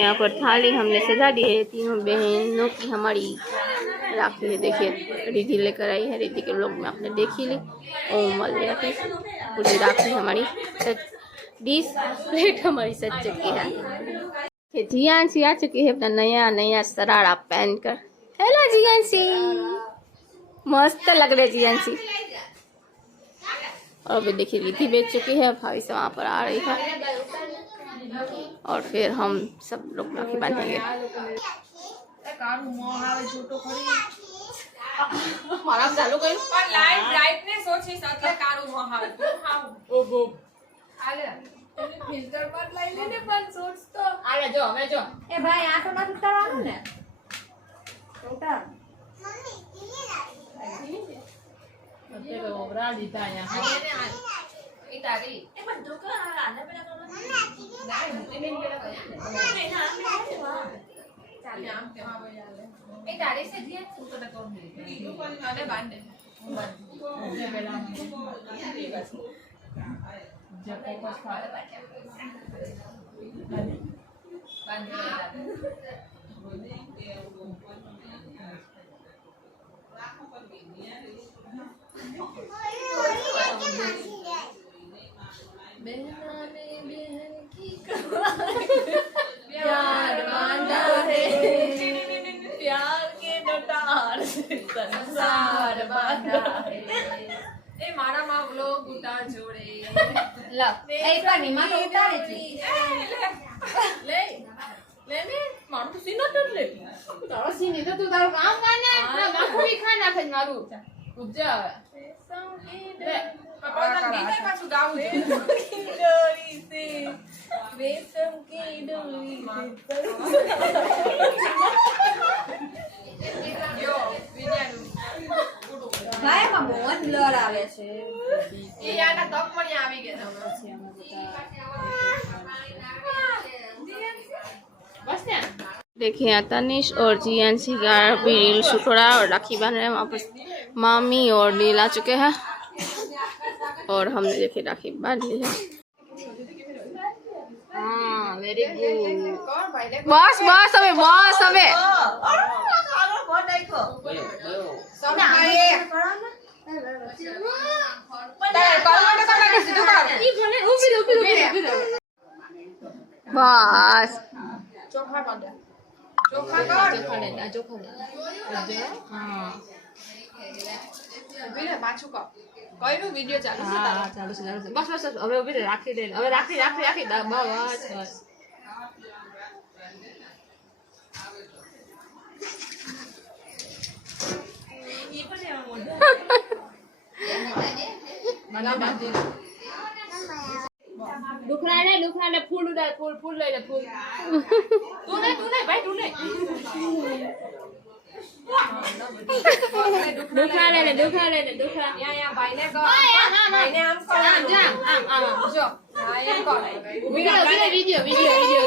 यहाँ पर थाली हमने सजा दी है। तीनों बहनों की हमारी राखी है। देखिए रिद्धि लेकर आई है। रिद्धि के लोग में आपने देख ही ली। ओमल राखी पूरी राखी हमारी 20 प्लेट हमारी सज चुकी है। जियांसी आ चुकी है अपना नया नया शरारा पहन कर। हेलो जियांसी, मस्त लग रहे जियांसी। और अभी देखिए रिद्धि बेच चुकी है। भाभी से वहाँ पर आ रही है और फिर हम सब लोग राखी बांधेंगे। ફિલ્ટર પર લઈ લેને પણ સોર્સ તો આલે જો હવે જો એ ભાઈ આ તો નથી ઉતારવાનું ને ઉતાર મમ્મી એટલે તો ઓબરા દીતા અહીંયા આને આ એ તારી એ પણ તો કા આને પેલા તો નહીં બેન પેલા ના ચાલ આમ કેવા આવે એ તારી સે દિયા તું તો કોણ દે તું પણ આને બાંધે બાંધે પેલા બસ जब फोकस खाए बहन की प्यार बांधा है प्यार के डटार संसार बांधा है ए मारा मां व्लॉग उतार जोड़े ला ए पानी मां तो उतारे छी ले लेने मारू तो सीनो तो ले तारो सीनी तो तू तारो काम करने ना माखू भी खाना फे मारू रुक जा ले पापा तन गीत पाछू गाऊ डोरी से रेशम की डोरी यो विद्यानु ભાઈ માં બહુ બ્લર આવે છે એ યાના તક પણ આવી ગયા છે આમાં બસ ને। देखिए यहाँ तनिष और जियांसी का भी रील शूट हो रहा है और राखी बांध रहे हैं। वहाँ पर मामी और नील आ चुके हैं और हमने देखिए राखी बांध ली है। हाँ वेरी गुड। बस बस अबे बस अबे बस ચોખા કાઢ ચોખા લેતા ચોખા હા ઉભી પાછું કો કઈનું વિડિયો ચાલુ છે તારો ચાલુ છે બસ બસ હવે ઉભી રે રાખી દે હવે રાખી બસ બસ दुखरा ने फूल उड़ा फूल ले ले फूल तू नहीं भाई तू नहीं दुखरा ले ले यहाँ भाई ने को भाई ने आम को आम जो ये को वीडियो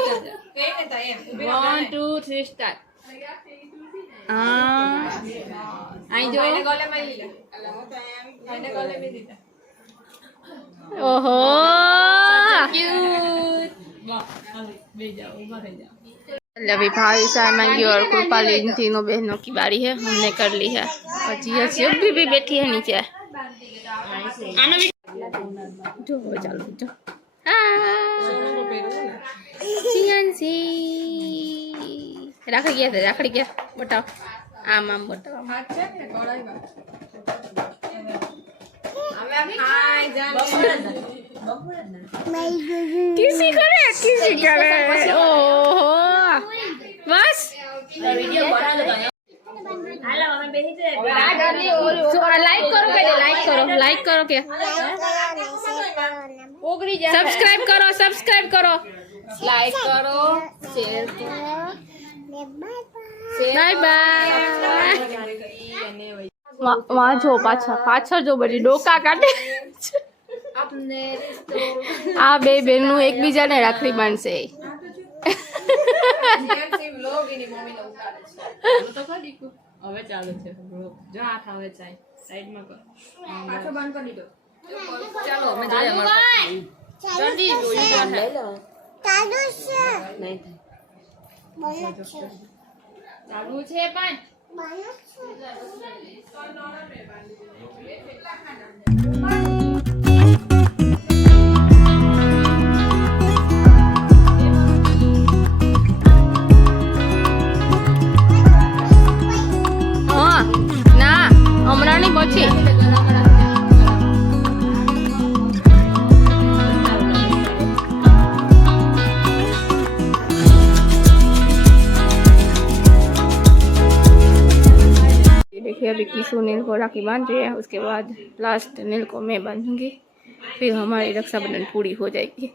चल के ने तो एम 1 2 3 स्टार्ट आई जो भाई ने गले में ली ले भाई ने गले में दी ओहो अभी भाई सामंगी और कृपाली इन तीनों बहनों की बारी है। हमने कर ली है और जिया सिर्फ भी बैठी है नीचे। जो चलो जो जियांसी राख गया बताओ आम बताओ किसी करे ओहो बस वीडियो बना लो हेलो हमें बेही दे लाइक करो क्या सब्सक्राइब करो लाइक करो शेयर करो बाय बाय। वहाँ जो पाछड़ जो बड़ी डोका काटे आ बे बेनू एक बीजा ने राखड़ी बांधશે હવે ચાલુ છે જો હાથ આવે ચાય સાઈડમાં કર પાછો બંધ કરી દો ચાલો અમે જઈએ જલ્દી જોઈ લઈ લો ચાલુ છે નહીં ચાલુ છે પણ હા ના હમણાં નહીં પછી देखिए अभी किशु नील को राखी बांध रही है, उसके बाद लास्ट नील को मैं बांधूंगी, फिर हमारी रक्षाबंधन पूरी हो जाएगी।